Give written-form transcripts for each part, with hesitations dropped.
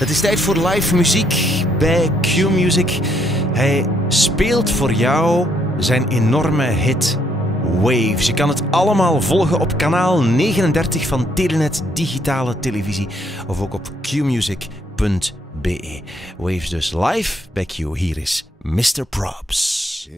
Het is tijd voor live muziek bij Q-Music. Hij speelt voor jou zijn enorme hit Waves. Je kan het allemaal volgen op kanaal 39 van Telenet Digitale Televisie of ook op qmusic.be. Waves dus live bij Q. Hier is Mr. Probs.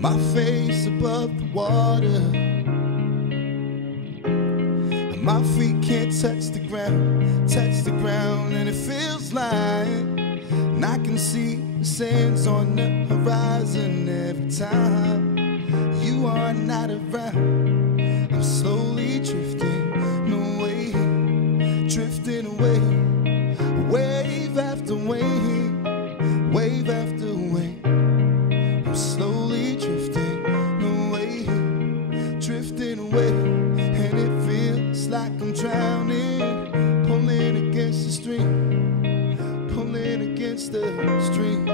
My face above the water, and my feet can't touch the ground, and it feels like, and I can see the sands on the horizon every time you are not around. I'm slowly drifting away, wave after wave, wave after wave. I'm slowly drifting away, and it feels like I'm drowning, pulling against the stream, pulling against the stream.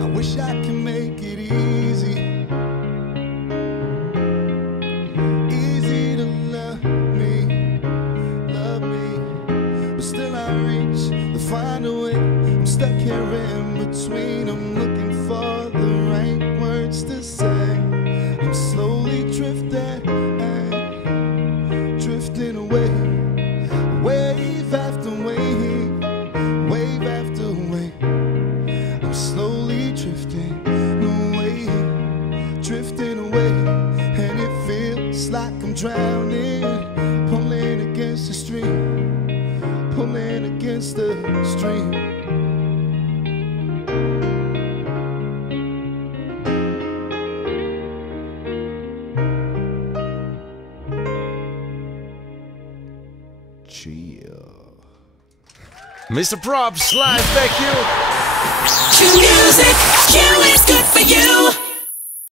I wish I could make it easy. Find a way, I'm stuck here in between. I'm looking for the right words to say. I'm slowly drifting away, wave after wave, wave after wave. I'm slowly drifting away, and it feels like I'm drowning, pulling against the stream, pulling against the stream. Chill. Mr. Probs live, thank you. Q-Music, Q is good for you.